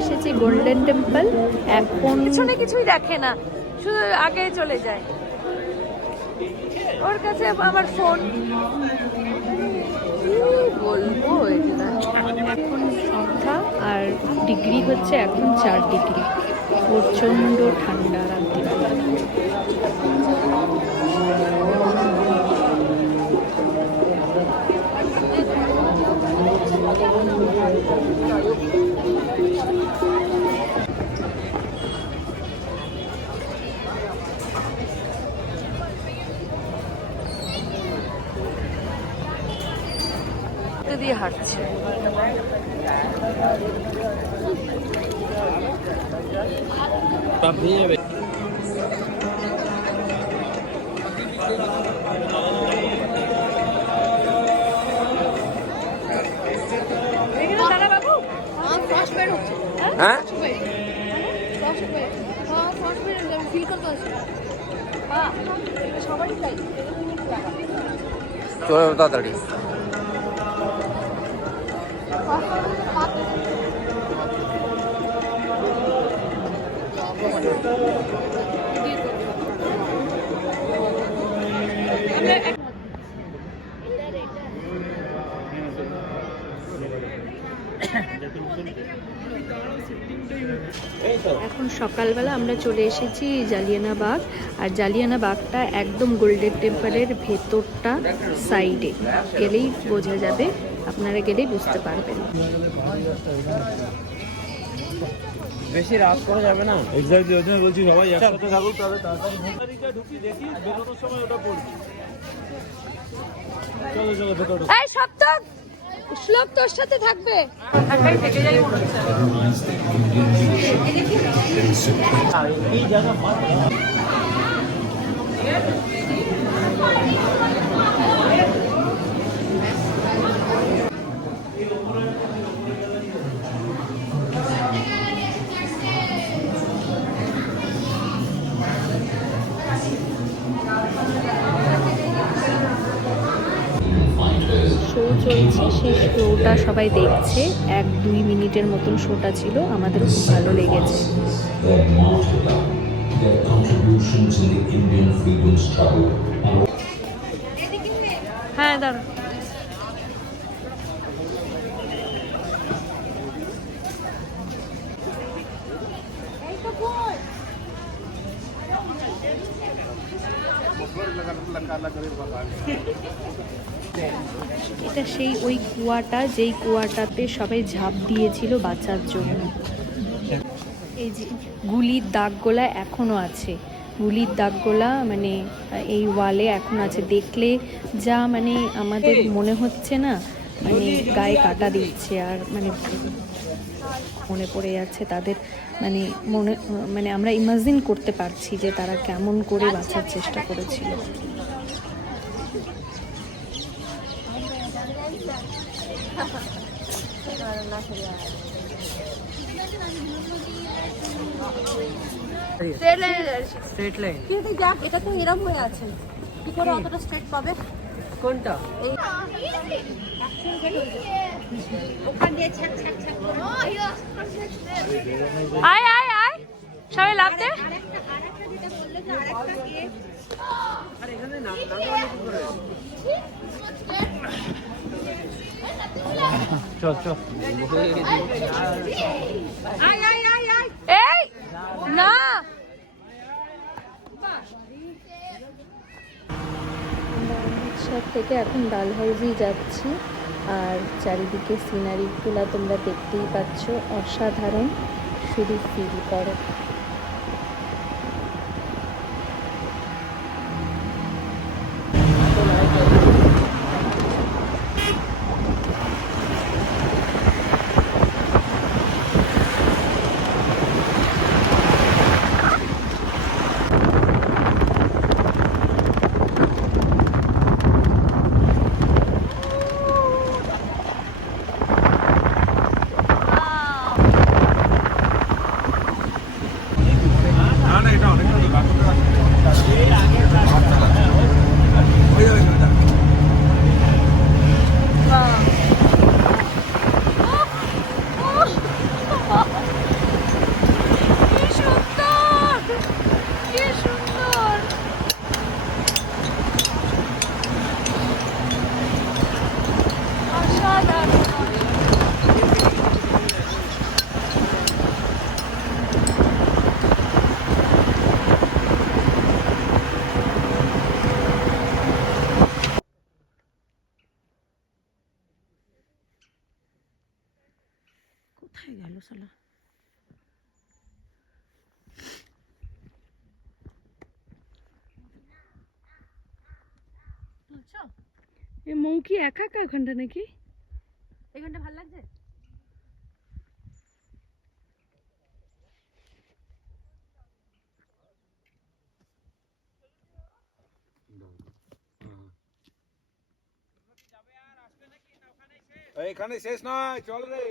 এসেছি golden temple. এখন পিছনে কিছুই দেখে না, শুধু আগে চলে যায়। ওর কাছে আমার ফোন, বলবো এগুলা। এখন সন্ধ্যা আর ডিগ্রি হচ্ছে এখন 4 ডিগ্রি, প্রচণ্ড ঠান্ডা রাত্রিবেলা। দিয়ে হাঁটছে। চলো তাড়াতাড়ি। এখন সকালবেলা আমরা চলে এসেছি জালিয়ানা বাগ। আর জালিয়ানা বাগটা একদম গোল্ডেন টেম্পলের ভেতরটা সাইডে, গেলেই বোঝা যাবে, আপনারা গেলেই বুঝতে পারবেন। বেশি রাত করা যাবে না। এক্স্যাক্টলি ওই জন্য বলছি সবাই একসাথে থাকুক, তবে তাড়াতাড়ি ঢুকি, দেখি বেরোনোর সময় ওটা পড়বি। চলো চলো ভেতরে। এই সপ্তক শ্লোক তোর সাথে থাকবে। ঢাকায় থেকে যাই মনে হচ্ছে। এই জায়গা শো চলছে, সেই শোটা সবাই দেখছে। 1-2 মিনিটের মতন শোটা ছিল, আমাদেরও খুব ভালো লেগেছে। হ্যাঁ দাঁড়া। এটা সেই ওই কুয়াটা, যেই কুয়াটাতে সবাই ঝাঁপ দিয়েছিল বাঁচার জন্য। এই যে গুলির দাগগুলা এখনো আছে, গুলির দাগগুলা মানে এই ওয়ালে এখন আছে। দেখলে যা মানে আমাদের মনে হচ্ছে না, মানে গায়ে কাটা দিচ্ছে। আর মানে মনে পড়ে যাচ্ছে তাদের, মানে আমরা ইমাজিন করতে পারছি যে তারা কেমন করে বাঁচার চেষ্টা করেছিল। Straight line. কিন্তু দেখ এটা তো এরকম হয়ে আছে, কি করে অতটা স্ট্রেট পাবে? কোনটা? এই ওখান দিয়ে ছাক ছাক ছাক করে আয় আয় আয় সবাই লাভ দে। আরেকটা যেটা বললে তো আরেকটা কে আরে এখানে না কি করে? চল চল। আয় আয় আয় আয় এই না, থেকে এখন ডাল হাউসেই যাচ্ছি। আর চারিদিকে সিনারিগুলো তোমরা দেখতেই পাচ্ছ, অসাধারণ, শুধু ফিল করো। কোথায় গেল শালা? তুলছো? এ মৌ কি একা একা ওখানটা নাকি? এখানটা ভালো লাগছে? এখানে শেষ নয়, চল রে।